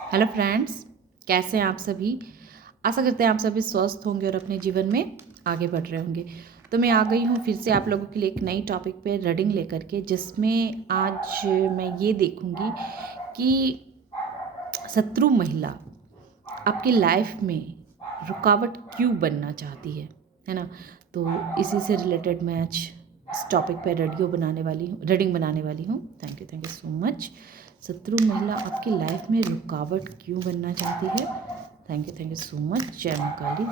Hello friends, कैसे हैं आप सभी। आशा करते हैं आप सभी स्वस्थ होंगे और अपने जीवन में आगे बढ़ रहे होंगे। तो मैं आ गई हूँ फिर से आप लोगों के लिए एक नई टॉपिक पे रीडिंग लेकर के, जिसमें आज मैं ये देखूँगी कि शत्रु महिला आपकी लाइफ में रुकावट क्यों बनना चाहती है ना। तो इसी से रिलेटेड मैं आज इस टॉपिक पे रीडिंग बनाने वाली हूँ। Thank you so much. शत्रु महिला आपकी लाइफ में रुकावट क्यों बनना चाहती है। Thank you so much. जय माँ काली।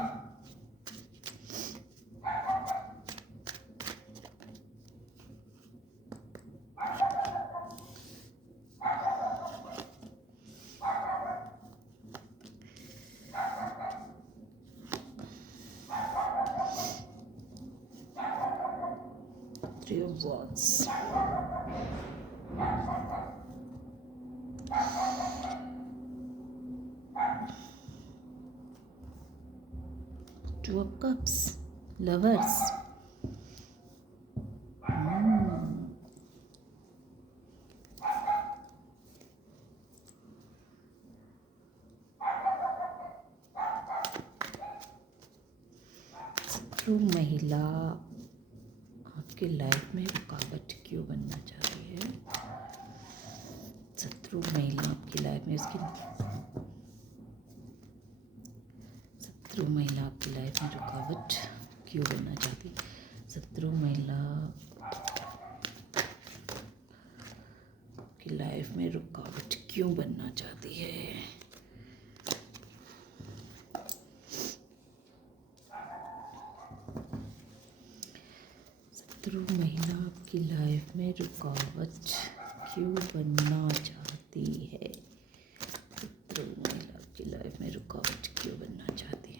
Three of Wands. Two of Cups. Lovers. शत्रु महिला आपकी लाइफ में रुकावट क्यों बनना चाहती है। शत्रु महिला आपकी लाइफ में शत्रु महिला आपकी लाइफ में रुकावट क्यों बनना चाहती है। शत्रु महिला आपकी लाइफ में रुकावट क्यों बनना चाहती है। शत्रु महिला आपकी लाइफ में रुकावट क्यों बनना चाहती है। शत्रु महिला आपकी लाइफ में रुकावट क्यों बनना चाहती है।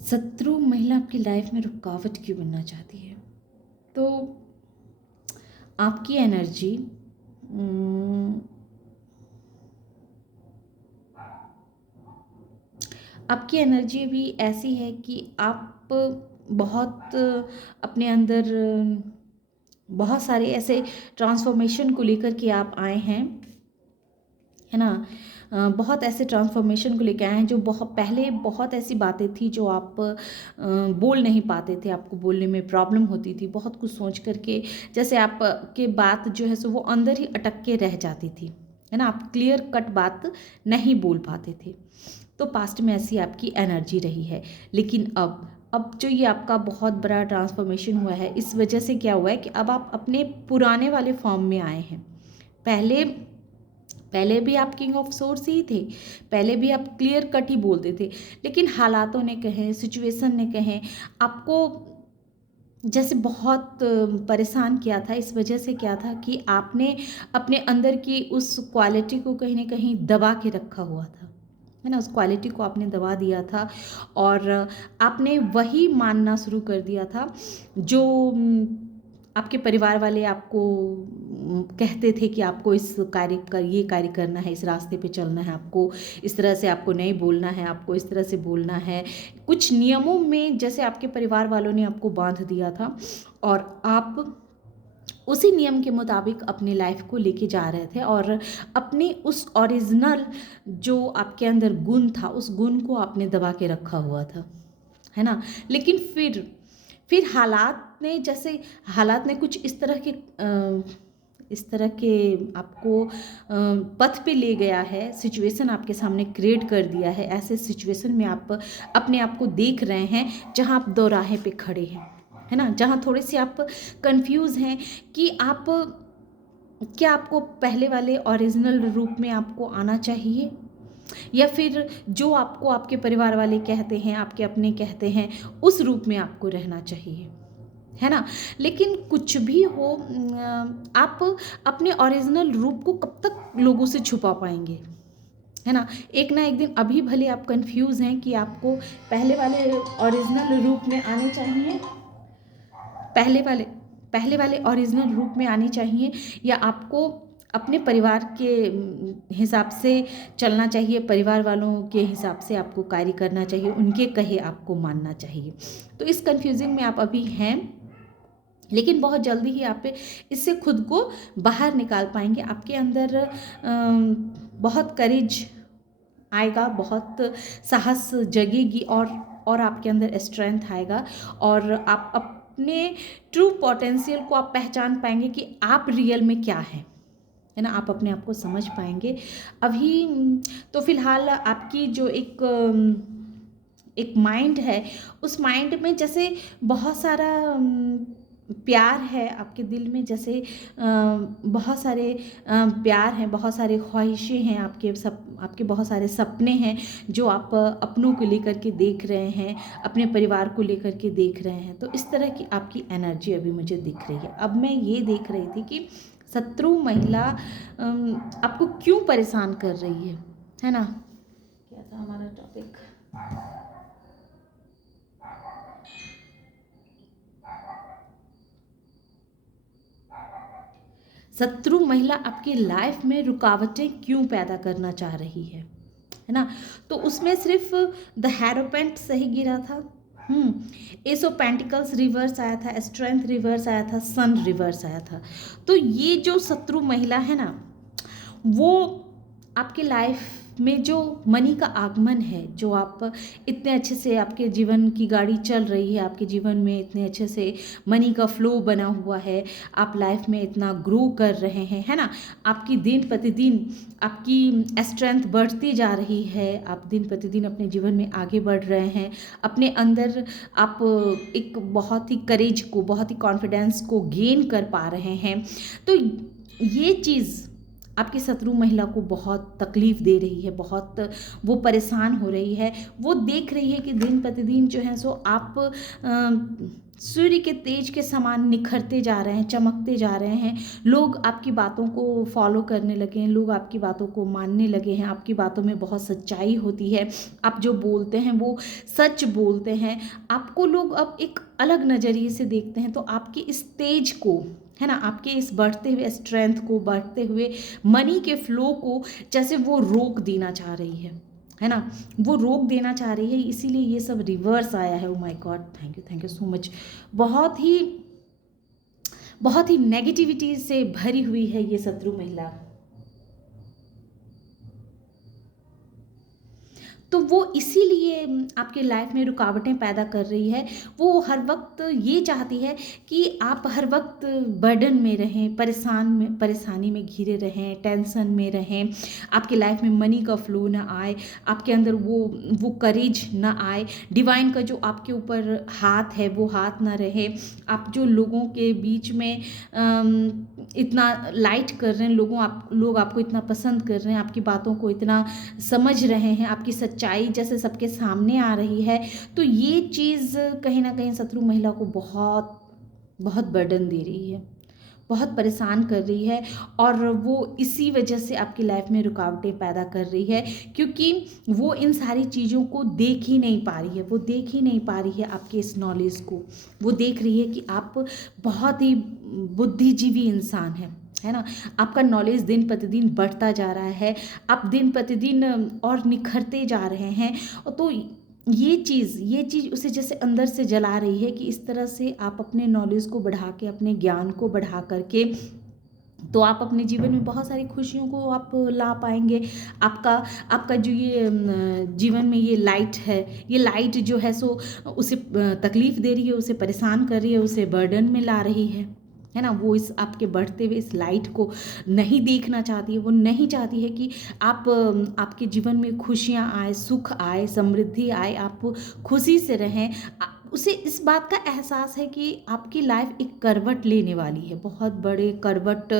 शत्रु महिला आपकी लाइफ में रुकावट क्यों बनना चाहती है। तो आपकी एनर्जी भी ऐसी है कि आप बहुत अपने अंदर बहुत सारे ऐसे ट्रांसफॉर्मेशन को लेकर के आप आए हैं, है ना। बहुत ऐसे ट्रांसफॉर्मेशन को लेकर आए हैं जो बहुत ऐसी बातें थी जो आप बोल नहीं पाते थे, आपको बोलने में प्रॉब्लम होती थी, बहुत कुछ सोच करके जैसे आप के बात जो है सो वो अंदर ही अटक के रह जाती थी, है ना। आप क्लियर कट बात नहीं बोल पाते थे। तो पास्ट में ऐसी आपकी एनर्जी रही है। लेकिन अब जो ये आपका बहुत बड़ा ट्रांसफॉर्मेशन हुआ है, इस वजह से क्या हुआ है कि अब आप अपने पुराने वाले फॉर्म में आए हैं। पहले पहले भी आप किंग ऑफ सोर्स ही थे, पहले भी आप क्लियर कट ही बोलते थे, लेकिन हालातों ने कहें, सिचुएशन ने कहें, आपको जैसे बहुत परेशान किया था। इस वजह से क्या था कि आपने अपने अंदर की उस क्वालिटी को कहीं ना कहीं दबा के रखा हुआ था, है ना। उस क्वालिटी को आपने दबा दिया था और आपने वही मानना शुरू कर दिया था जो आपके परिवार वाले आपको कहते थे कि आपको ये कार्य करना है, इस रास्ते पे चलना है, आपको इस तरह से आपको नहीं बोलना है, आपको इस तरह से बोलना है। कुछ नियमों में जैसे आपके परिवार वालों ने आपको बांध दिया था और आप उसी नियम के मुताबिक अपनी लाइफ को लेके जा रहे थे और अपने उस ओरिजिनल जो आपके अंदर गुण था, उस गुण को आपने दबा के रखा हुआ था, है ना। लेकिन फिर हालात ने कुछ इस तरह के आपको पथ पे ले गया है, सिचुएशन आपके सामने क्रिएट कर दिया है। ऐसे सिचुएशन में आप अपने आप को देख रहे हैं जहां आप दोराहे पे खड़े हैं, है ना। जहां थोड़े से आप कंफ्यूज हैं कि आपको पहले वाले ओरिजिनल रूप में आपको आना चाहिए या फिर जो आपको आपके परिवार वाले कहते हैं, आपके अपने कहते हैं, उस रूप में आपको रहना चाहिए, है ना। लेकिन कुछ भी हो, आप अपने ओरिजिनल रूप को कब तक लोगों से छुपा पाएंगे, है ना। एक ना एक दिन, अभी भले आप कंफ्यूज हैं कि आपको पहले वाले ओरिजिनल रूप में आने चाहिए, पहले वाले पहले वाले ओरिजिनल रूप में आनी चाहिए, या आपको अपने परिवार के हिसाब से चलना चाहिए, परिवार वालों के हिसाब से आपको कार्य करना चाहिए, उनके कहे आपको मानना चाहिए। तो इस कन्फ्यूजिंग में आप अभी हैं, लेकिन बहुत जल्दी ही आप इससे खुद को बाहर निकाल पाएंगे। आपके अंदर बहुत करेज आएगा, बहुत साहस जगेगी, और आपके अंदर स्ट्रेंथ आएगा, और आप अपने ट्रू पोटेंशियल को आप पहचान पाएंगे कि आप रियल में क्या है ना। आप अपने आप को समझ पाएंगे। अभी तो फिलहाल आपकी जो एक माइंड है, उस माइंड में जैसे बहुत सारा प्यार है आपके दिल में, जैसे बहुत सारे प्यार हैं, बहुत सारे ख्वाहिशें हैं, आपके बहुत सारे सपने हैं जो आप अपनों को लेकर के देख रहे हैं, अपने परिवार को लेकर के देख रहे हैं। तो इस तरह की आपकी एनर्जी अभी मुझे दिख रही है। अब मैं ये देख रही थी कि शत्रु महिला आपको क्यों परेशान कर रही है ना। क्या था हमारा टॉपिक? शत्रु महिला आपकी लाइफ में रुकावटें क्यों पैदा करना चाह रही है ना। तो उसमें सिर्फ द हेरोपेंट सही गिरा था, एस ऑफ पेंटिकल्स रिवर्स आया था, स्ट्रेंथ रिवर्स आया था, सन रिवर्स आया था। तो ये जो शत्रु महिला है ना, वो आपके लाइफ में जो मनी का आगमन है, जो आप इतने अच्छे से, आपके जीवन की गाड़ी चल रही है, आपके जीवन में इतने अच्छे से मनी का फ्लो बना हुआ है, आप लाइफ में इतना ग्रो कर रहे हैं, है ना। आपकी दिन प्रतिदिन आपकी स्ट्रेंथ बढ़ती जा रही है, आप दिन प्रतिदिन अपने जीवन में आगे बढ़ रहे हैं, अपने अंदर आप एक बहुत ही करेज को, बहुत ही कॉन्फिडेंस को गेन कर पा रहे हैं। तो ये चीज़ आपकी शत्रु महिला को बहुत तकलीफ दे रही है, बहुत वो परेशान हो रही है। वो देख रही है कि दिन प्रतिदिन जो है सो आप सूर्य के तेज के समान निखरते जा रहे हैं, चमकते जा रहे हैं। लोग आपकी बातों को फॉलो करने लगे हैं, लोग आपकी बातों को मानने लगे हैं, आपकी बातों में बहुत सच्चाई होती है, आप जो बोलते हैं वो सच बोलते हैं। आपको लोग अब एक अलग नज़रिए से देखते हैं। तो आपकी इस तेज को, है ना, आपके इस बढ़ते हुए स्ट्रेंथ को, बढ़ते हुए मनी के फ्लो को जैसे वो रोक देना चाह रही है ना, वो रोक देना चाह रही है। इसीलिए ये सब रिवर्स आया है। Oh my God, thank you so much. बहुत ही नेगेटिविटी से भरी हुई है ये शत्रु महिला। तो वो इसीलिए आपके लाइफ में रुकावटें पैदा कर रही है। वो हर वक्त ये चाहती है कि आप हर वक्त बर्डन में रहें, परेशानी में घिरे रहें, टेंशन में रहें, आपके लाइफ में मनी का फ्लो ना आए, आपके अंदर वो करेज ना आए, डिवाइन का जो आपके ऊपर हाथ है वो हाथ ना रहे। आप जो लोगों के बीच में इतना लाइट कर रहे हैं, लोग आपको इतना पसंद कर रहे हैं, आपकी बातों को इतना समझ रहे हैं, आपकी सच्चाई जैसे सबके सामने आ रही है। तो ये चीज़ कहीं ना कहीं शत्रु महिला को बहुत बहुत बर्डन दे रही है, बहुत परेशान कर रही है, और वो इसी वजह से आपकी लाइफ में रुकावटें पैदा कर रही है, क्योंकि वो इन सारी चीज़ों को देख ही नहीं पा रही है। वो देख ही नहीं पा रही है आपके इस नॉलेज को। वो देख रही है कि आप बहुत ही बुद्धिजीवी इंसान हैं, है ना। आपका नॉलेज दिन प्रतिदिन बढ़ता जा रहा है, आप दिन प्रतिदिन और निखरते जा रहे हैं। तो ये चीज़ उसे जैसे अंदर से जला रही है कि इस तरह से आप अपने नॉलेज को बढ़ा के, अपने ज्ञान को बढ़ा करके, तो आप अपने जीवन में बहुत सारी खुशियों को आप ला पाएंगे। आपका जो ये जीवन में ये लाइट है, ये लाइट जो है सो उसे तकलीफ़ दे रही है, उसे परेशान कर रही है, उसे बर्डन में ला रही है ना। वो इस आपके बढ़ते हुए इस लाइट को नहीं देखना चाहती है। वो नहीं चाहती है कि आपके जीवन में खुशियाँ आए, सुख आए, समृद्धि आए, आप खुशी से रहें। उसे इस बात का एहसास है कि आपकी लाइफ एक करवट लेने वाली है, बहुत बड़े करवट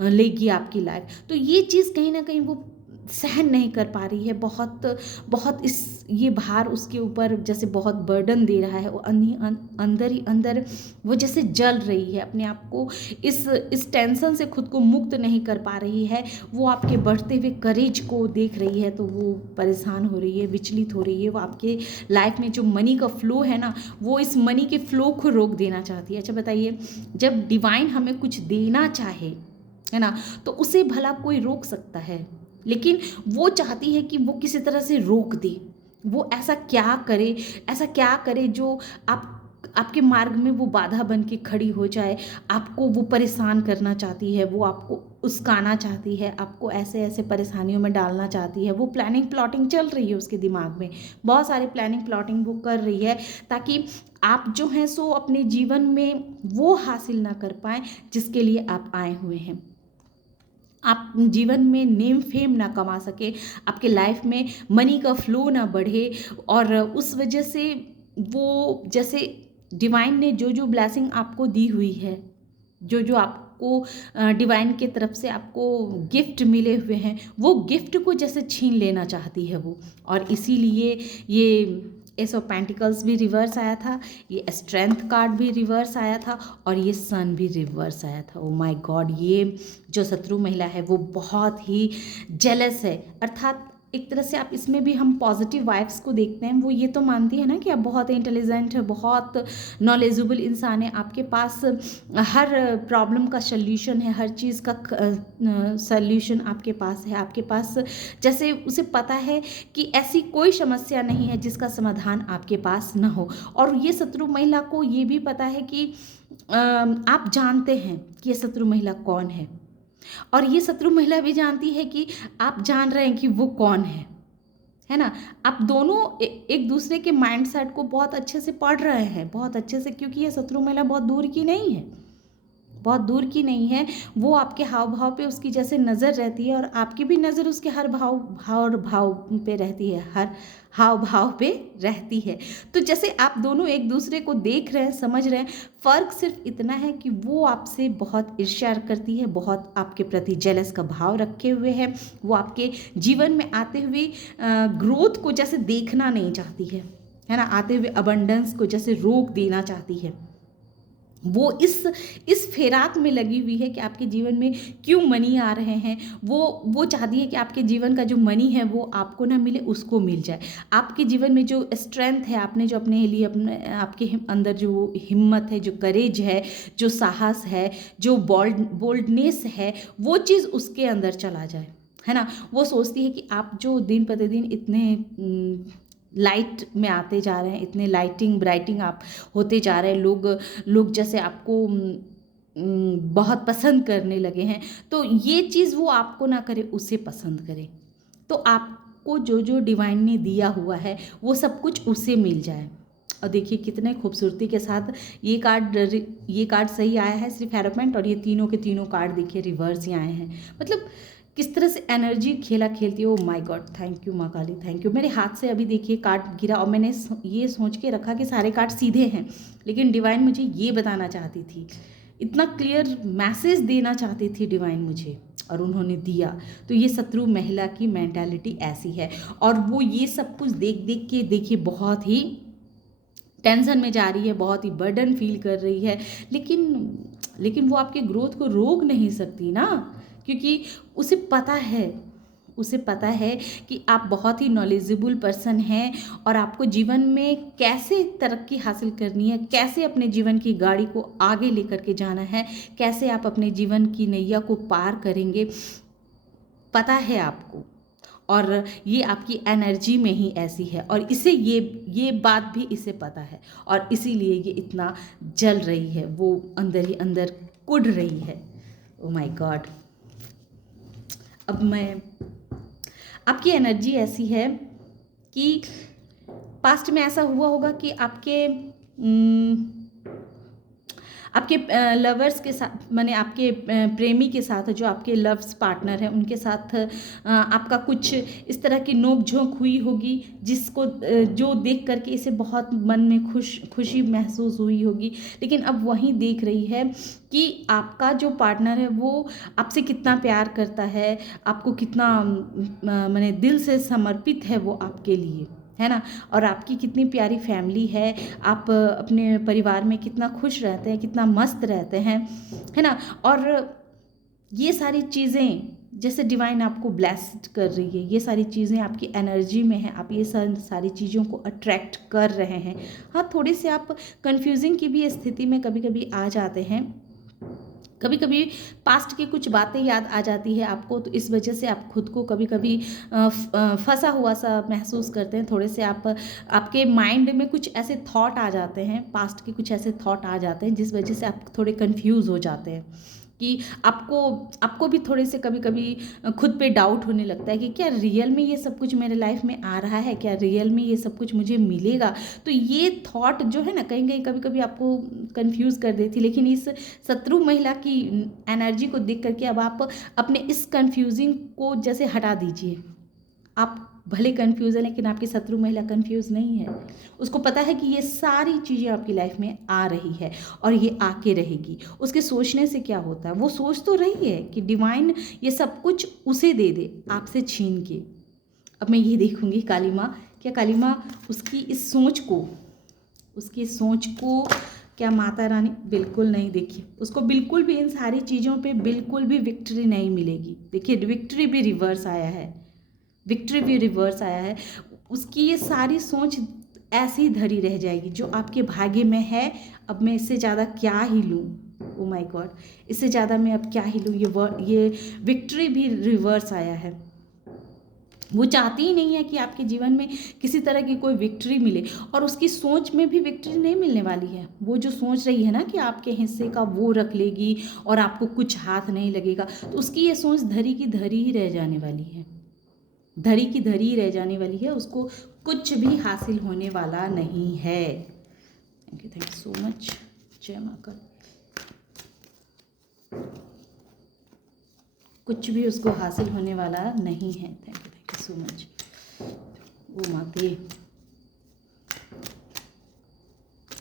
लेगी आपकी लाइफ। तो ये चीज़ कहीं ना कहीं वो सहन नहीं कर पा रही है, बहुत बहुत इस ये भार उसके ऊपर जैसे बहुत बर्डन दे रहा है, वो अंदर ही अंदर वो जैसे जल रही है, अपने आप को इस टेंशन से खुद को मुक्त नहीं कर पा रही है। वो आपके बढ़ते हुए करेज को देख रही है तो वो परेशान हो रही है, विचलित हो रही है। वो आपके लाइफ में जो मनी का फ्लो है ना, वो इस मनी के फ्लो को रोक देना चाहती है। अच्छा बताइए, जब डिवाइन हमें कुछ देना चाहे, है ना, तो उसे भला कोई रोक सकता है? लेकिन वो चाहती है कि वो किसी तरह से रोक दे। वो ऐसा क्या करे जो आपके मार्ग में वो बाधा बन के खड़ी हो जाए। आपको वो परेशान करना चाहती है, वो आपको उस्काना चाहती है, आपको ऐसे ऐसे परेशानियों में डालना चाहती है। वो प्लानिंग प्लॉटिंग चल रही है उसके दिमाग में, बहुत सारी प्लानिंग प्लॉटिंग वो कर रही है, ताकि आप जो हैं सो अपने जीवन में वो हासिल ना कर पाएँ जिसके लिए आप आए हुए हैं। आप जीवन में नेम फेम ना कमा सके, आपके लाइफ में मनी का फ्लो ना बढ़े, और उस वजह से वो जैसे डिवाइन ने जो जो ब्लेसिंग आपको दी हुई है, जो जो आपको डिवाइन की तरफ से आपको गिफ्ट मिले हुए हैं, वो गिफ्ट को जैसे छीन लेना चाहती है वो। और इसीलिए ये एस ऑफ पेंटिकल्स भी रिवर्स आया था, ये स्ट्रेंथ कार्ड भी रिवर्स आया था, और ये सन भी रिवर्स आया था। ओ माय गॉड, ये जो शत्रु महिला है वो बहुत ही जेलस है। अर्थात एक तरह से आप इसमें भी हम पॉजिटिव वाइब्स को देखते हैं। वो ये तो मानती है ना कि आप बहुत इंटेलिजेंट है, बहुत नॉलेजेबल इंसान है, आपके पास हर प्रॉब्लम का सल्यूशन है, हर चीज़ का सल्यूशन आपके पास है। आपके पास जैसे उसे पता है कि ऐसी कोई समस्या नहीं है जिसका समाधान आपके पास ना हो। और ये शत्रु महिला को ये भी पता है कि आप जानते हैं कि ये शत्रु महिला कौन है, और ये शत्रु महिला भी जानती है कि आप जान रहे हैं कि वो कौन है ना। आप दोनों एक दूसरे के माइंड सेट को बहुत अच्छे से पढ़ रहे हैं, बहुत अच्छे से, क्योंकि ये शत्रु महिला बहुत दूर की नहीं है, बहुत दूर की नहीं है। वो आपके हाव भाव पे उसकी जैसे नज़र रहती है, और आपकी भी नज़र उसके हर भाव पे रहती है, हर हाव भाव पे रहती है। तो जैसे आप दोनों एक दूसरे को देख रहे हैं, समझ रहे हैं, फ़र्क सिर्फ इतना है कि वो आपसे बहुत ईर्ष्या करती है, बहुत आपके प्रति जेलस का भाव रखे हुए है। वो आपके जीवन में आते हुए ग्रोथ को जैसे देखना नहीं चाहती है ना, आते हुए अबंडेंस को जैसे रोक देना चाहती है। वो इस फेराक में लगी हुई है कि आपके जीवन में क्यों मनी आ रहे हैं। वो चाहती है कि आपके जीवन का जो मनी है वो आपको ना मिले, उसको मिल जाए। आपके जीवन में जो स्ट्रेंथ है, आपने जो अपने लिए आपके अंदर जो हिम्मत है, जो करेज है, जो साहस है, जो बोल्डनेस है, वो चीज़ उसके अंदर चला जाए, है ना। वो सोचती है कि आप जो दिन प्रतिदिन इतने लाइट में आते जा रहे हैं, इतने लाइटिंग ब्राइटिंग आप होते जा रहे हैं, लोग जैसे आपको बहुत पसंद करने लगे हैं, तो ये चीज़ वो आपको ना करे, उसे पसंद करे। तो आपको जो जो डिवाइन ने दिया हुआ है वो सब कुछ उसे मिल जाए। और देखिए कितने खूबसूरती के साथ ये कार्ड सही आया है सिर्फ हेरोपेंट, और ये तीनों के तीनों कार्ड देखिए रिवर्स ही आए हैं। मतलब किस तरह से एनर्जी खेला खेलती है। Oh my God, thank you माँ काली, थैंक यू। मेरे हाथ से अभी देखिए कार्ड गिरा, और मैंने ये सोच के रखा कि सारे कार्ड सीधे हैं, लेकिन डिवाइन मुझे ये बताना चाहती थी, इतना क्लियर मैसेज देना चाहती थी डिवाइन मुझे, और उन्होंने दिया। तो ये शत्रु महिला की मेंटालिटी ऐसी है, और वो ये सब कुछ देख देख के देखिए बहुत ही टेंशन में जा रही है, बहुत ही बर्डन फील कर रही है। लेकिन वो आपके ग्रोथ को रोक नहीं सकती ना, क्योंकि उसे पता है कि आप बहुत ही नॉलेजेबल पर्सन हैं, और आपको जीवन में कैसे तरक्की हासिल करनी है, कैसे अपने जीवन की गाड़ी को आगे लेकर के जाना है, कैसे आप अपने जीवन की नैया को पार करेंगे, पता है आपको। और ये आपकी एनर्जी में ही ऐसी है, और इसे ये बात भी इसे पता है, और इसीलिए ये इतना जल रही है, वो अंदर ही अंदर कुढ़ रही है। Oh my God. अब मैं आपकी एनर्जी ऐसी है कि पास्ट में ऐसा हुआ होगा कि आपके लवर्स के साथ, माने आपके प्रेमी के साथ, जो आपके लव्स पार्टनर हैं उनके साथ आपका कुछ इस तरह की नोक झोंक हुई होगी, जिसको जो देख करके इसे बहुत मन में खुशी महसूस हुई होगी। लेकिन अब वही देख रही है कि आपका जो पार्टनर है वो आपसे कितना प्यार करता है, आपको कितना माने दिल से समर्पित है वो आपके लिए, है ना। और आपकी कितनी प्यारी फैमिली है, आप अपने परिवार में कितना खुश रहते हैं, कितना मस्त रहते हैं, है ना। और ये सारी चीज़ें जैसे डिवाइन आपको ब्लेस्ड कर रही है, ये सारी चीज़ें आपकी एनर्जी में है, आप ये सारी चीज़ों को अट्रैक्ट कर रहे हैं। हाँ, थोड़े से आप कंफ्यूजिंग की भी स्थिति में कभी कभी आ जाते हैं, कभी कभी पास्ट की कुछ बातें याद आ जाती है आपको, तो इस वजह से आप खुद को कभी कभी फंसा हुआ सा महसूस करते हैं। थोड़े से आपके माइंड में कुछ ऐसे थॉट आ जाते हैं, पास्ट के कुछ ऐसे थॉट आ जाते हैं जिस वजह से आप थोड़े कंफ्यूज हो जाते हैं कि आपको भी थोड़े से कभी कभी खुद पे डाउट होने लगता है कि क्या रियल में ये सब कुछ मेरे लाइफ में आ रहा है, क्या रियल में ये सब कुछ मुझे मिलेगा। तो ये थॉट जो है ना, कहीं कहीं कभी कभी आपको कंफ्यूज कर देती। लेकिन इस शत्रु महिला की एनर्जी को देख करके अब आप अपने इस कंफ्यूजिंग को जैसे हटा दीजिए। आप भले कंफ्यूज है, लेकिन आपकी शत्रु महिला कंफ्यूज नहीं है। उसको पता है कि ये सारी चीज़ें आपकी लाइफ में आ रही है और ये आके रहेगी। उसके सोचने से क्या होता है, वो सोच तो रही है कि डिवाइन ये सब कुछ उसे दे दे, आपसे छीन के। अब मैं ये देखूंगी काली माँ, क्या काली माँ उसकी सोच को क्या माता रानी, बिल्कुल नहीं। देखिए, उसको बिल्कुल भी इन सारी चीज़ों पे बिल्कुल भी विक्ट्री नहीं मिलेगी। देखिए, विक्ट्री भी रिवर्स आया है, विक्ट्री भी रिवर्स आया है। उसकी ये सारी सोच ऐसी धरी रह जाएगी जो आपके भाग्य में है। अब मैं इससे ज़्यादा क्या ही लूँ, ओ माय गॉड, इससे ज़्यादा मैं अब क्या ही लूँ। ये विक्ट्री भी रिवर्स आया है। वो चाहती ही नहीं है कि आपके जीवन में किसी तरह की कोई विक्ट्री मिले, और उसकी सोच में भी विक्ट्री नहीं मिलने वाली है। वो जो सोच रही है ना कि आपके हिस्से का वो रख लेगी और आपको कुछ हाथ नहीं लगेगा, तो उसकी ये सोच धरी की धरी ही रह जाने वाली है, धरी की धरी ही रह जाने वाली है। उसको कुछ भी हासिल होने वाला नहीं है। Thank you so much. जय माँ का। कुछ भी उसको हासिल होने वाला नहीं है। Thank you so much. वो माते,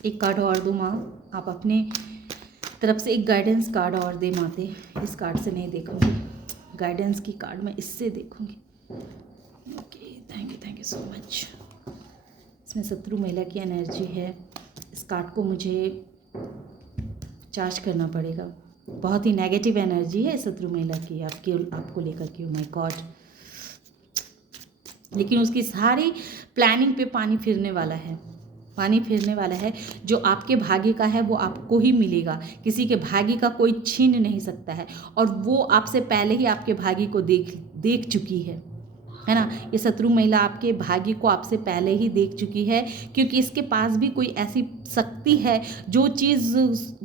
एक कार्ड और दो माँ, आप अपने तरफ से एक गाइडेंस कार्ड और दे माते। इस कार्ड से नहीं देखूंगी, गाइडेंस की कार्ड मैं इससे देखूंगी। Okay, thank you so much. इसमें शत्रु महिला की एनर्जी है। इस कार्ड को मुझे चार्ज करना पड़ेगा। बहुत ही नेगेटिव एनर्जी है शत्रु महिला की आपको लेकर के। ओ माय गॉड, लेकिन उसकी सारी प्लानिंग पे पानी फिरने वाला है, पानी फिरने वाला है। जो आपके भाग्य का है वो आपको ही मिलेगा, किसी के भाग्य का कोई छीन नहीं सकता है। और वो आपसे पहले ही आपके भाग्य को देख चुकी है ना। ये शत्रु महिला आपके भाग्य को आपसे पहले ही देख चुकी है, क्योंकि इसके पास भी कोई ऐसी शक्ति है जो चीज़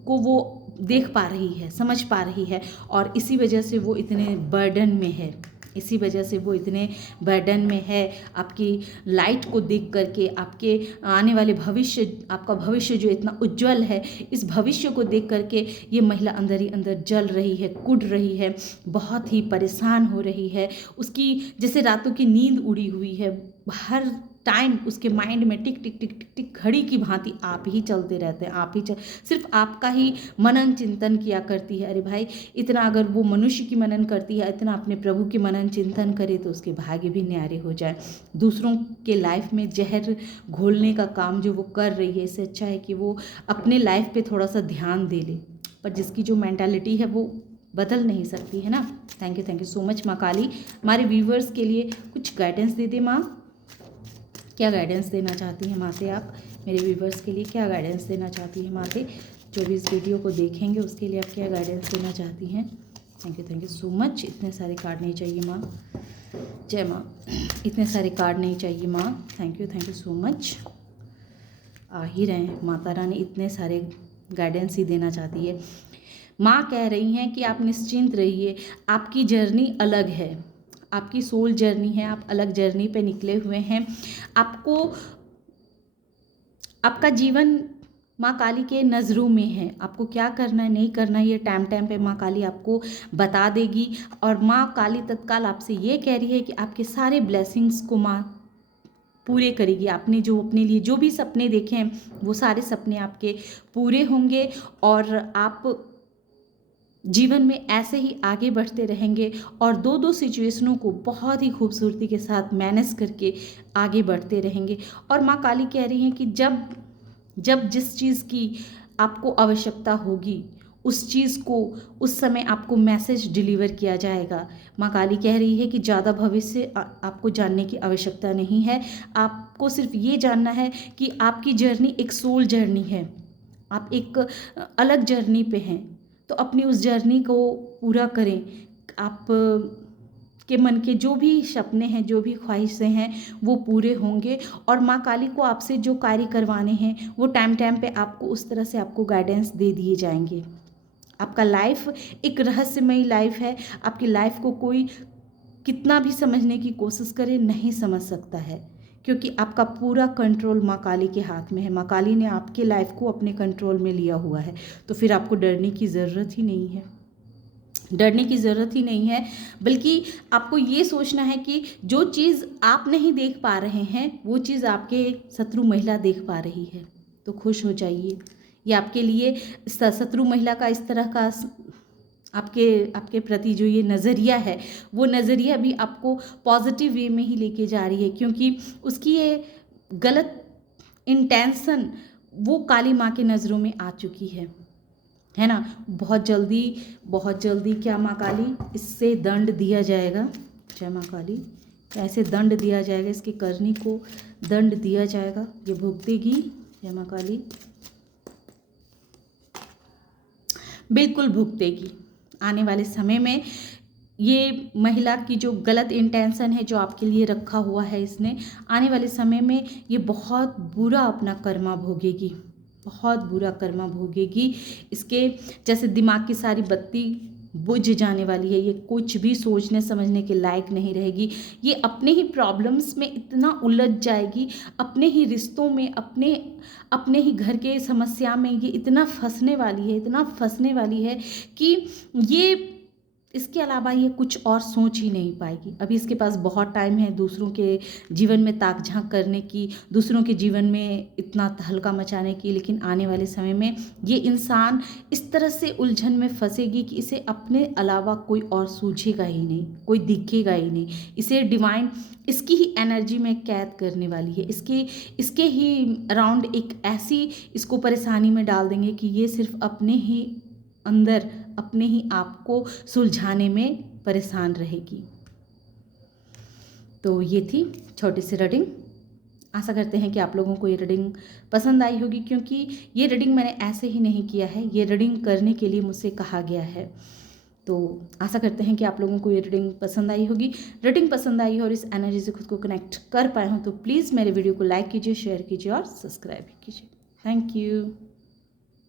को वो देख पा रही है, समझ पा रही है, और इसी वजह से वो इतने बर्डन में है, इसी वजह से वो इतने बर्डन में है। आपकी लाइट को देख करके, आपके आने वाले भविष्य, आपका भविष्य जो इतना उज्जवल है, इस भविष्य को देख करके ये महिला अंदर ही अंदर जल रही है, कुढ़ रही है, बहुत ही परेशान हो रही है। उसकी जैसे रातों की नींद उड़ी हुई है, हर टाइम उसके माइंड में टिक टिक टिक टिक टिक घड़ी की भांति आप ही चलते रहते हैं, सिर्फ आपका ही मनन चिंतन किया करती है। अरे भाई, इतना अगर वो मनुष्य की मनन करती है, इतना अपने प्रभु की मनन चिंतन करे तो उसके भाग्य भी न्यारे हो जाए। दूसरों के लाइफ में जहर घोलने का काम जो वो कर रही है, इससे अच्छा है कि वो अपने लाइफ पे थोड़ा सा ध्यान दे ले। पर जिसकी जो मेंटालिटी है वो बदल नहीं सकती है ना। थैंक यू सो मच माँ काली। हमारे व्यूवर्स के लिए कुछ गाइडेंस दे दे माँ। क्या गाइडेंस देना चाहती हैं माते आप मेरे व्यूवर्स के लिए? क्या गाइडेंस देना चाहती हैं माते जो भी इस वीडियो को देखेंगे, उसके लिए आप क्या गाइडेंस देना चाहती हैं? Thank you so much. इतने सारे कार्ड नहीं चाहिए माँ। जय माँ। इतने सारे कार्ड नहीं चाहिए माँ। Thank you so much. आ ही रहे हैं, माता रानी इतने सारे गाइडेंस ही देना चाहती है। माँ कह रही हैं कि आप निश्चिंत रहिए, आपकी जर्नी अलग है, आपकी सोल जर्नी है, आप अलग जर्नी पे निकले हुए हैं। आपको आपका जीवन माँ काली के नज़रों में है, आपको क्या करना है नहीं करना है ये टाइम टाइम पे माँ काली आपको बता देगी। और माँ काली तत्काल आपसे ये कह रही है कि आपके सारे ब्लेसिंग्स को माँ पूरे करेगी। आपने जो अपने लिए जो भी सपने देखे हैं वो सारे सपने आपके पूरे होंगे और आप जीवन में ऐसे ही आगे बढ़ते रहेंगे और दो दो सिचुएशनों को बहुत ही खूबसूरती के साथ मैनेज करके आगे बढ़ते रहेंगे। और माँ काली कह रही हैं कि जब जब जिस चीज़ की आपको आवश्यकता होगी उस चीज़ को उस समय आपको मैसेज डिलीवर किया जाएगा। माँ काली कह रही है कि ज़्यादा भविष्य आपको जानने की आवश्यकता नहीं है। आपको सिर्फ ये जानना है कि आपकी जर्नी एक सोल जर्नी है, आप एक अलग जर्नी पे हैं, तो अपनी उस जर्नी को पूरा करें। आप के मन के जो भी सपने हैं, जो भी ख्वाहिशें हैं वो पूरे होंगे। और माँ काली को आपसे जो कार्य करवाने हैं वो टाइम टाइम पे आपको उस तरह से आपको गाइडेंस दे दिए जाएंगे। आपका लाइफ एक रहस्यमयी लाइफ है। आपकी लाइफ को कोई कितना भी समझने की कोशिश करे नहीं समझ सकता है, क्योंकि आपका पूरा कंट्रोल माँ काली के हाथ में है। माँ काली ने आपके लाइफ को अपने कंट्रोल में लिया हुआ है, तो फिर आपको डरने की ज़रूरत ही नहीं है। डरने की ज़रूरत ही नहीं है, बल्कि आपको ये सोचना है कि जो चीज़ आप नहीं देख पा रहे हैं वो चीज़ आपके शत्रु महिला देख पा रही है, तो खुश हो जाइए। ये आपके लिए शत्रु महिला का इस तरह का आपके आपके प्रति जो ये नज़रिया है वो नज़रिया भी आपको पॉजिटिव वे में ही लेके जा रही है, क्योंकि उसकी ये गलत इंटेंशन वो काली माँ के नज़रों में आ चुकी है ना। बहुत जल्दी क्या माँ काली इससे दंड दिया जाएगा। जय माँ काली, ऐसे दंड दिया जाएगा, इसके करनी को दंड दिया जाएगा, ये भुगतेगी। जय माँ काली, बिल्कुल भुगतेगी। आने वाले समय में ये महिला की जो गलत इंटेंशन है जो आपके लिए रखा हुआ है इसने, आने वाले समय में ये बहुत बुरा अपना कर्मा भोगेगी, बहुत बुरा कर्मा भोगेगी। इसके जैसे दिमाग की सारी बत्ती बुझ जाने वाली है, ये कुछ भी सोचने समझने के लायक नहीं रहेगी। ये अपने ही प्रॉब्लम्स में इतना उलझ जाएगी, अपने ही रिश्तों में, अपने ही घर के समस्या में ये इतना फंसने वाली है, इतना फंसने वाली है कि ये इसके अलावा ये कुछ और सोच ही नहीं पाएगी। अभी इसके पास बहुत टाइम है दूसरों के जीवन में ताक झांक करने की, दूसरों के जीवन में इतना तहलका मचाने की, लेकिन आने वाले समय में ये इंसान इस तरह से उलझन में फंसेगी कि इसे अपने अलावा कोई और सूझेगा ही नहीं, कोई दिखेगा ही नहीं। इसे डिवाइन इसकी ही एनर्जी में कैद करने वाली है, इसके ही अराउंड एक ऐसी इसको परेशानी में डाल देंगे कि ये सिर्फ अपने ही अंदर अपने ही आप को सुलझाने में परेशान रहेगी। तो ये थी छोटी सी रीडिंग। आशा करते हैं कि आप लोगों को ये रीडिंग पसंद आई होगी, क्योंकि ये रीडिंग मैंने ऐसे ही नहीं किया है, ये रीडिंग करने के लिए मुझसे कहा गया है। तो आशा करते हैं कि आप लोगों को ये रीडिंग पसंद आई होगी। रीडिंग पसंद आई और इस एनर्जी से खुद को कनेक्ट कर पाए हों तो प्लीज़ मेरे वीडियो को लाइक कीजिए, शेयर कीजिए और सब्सक्राइब कीजिए। Thank you.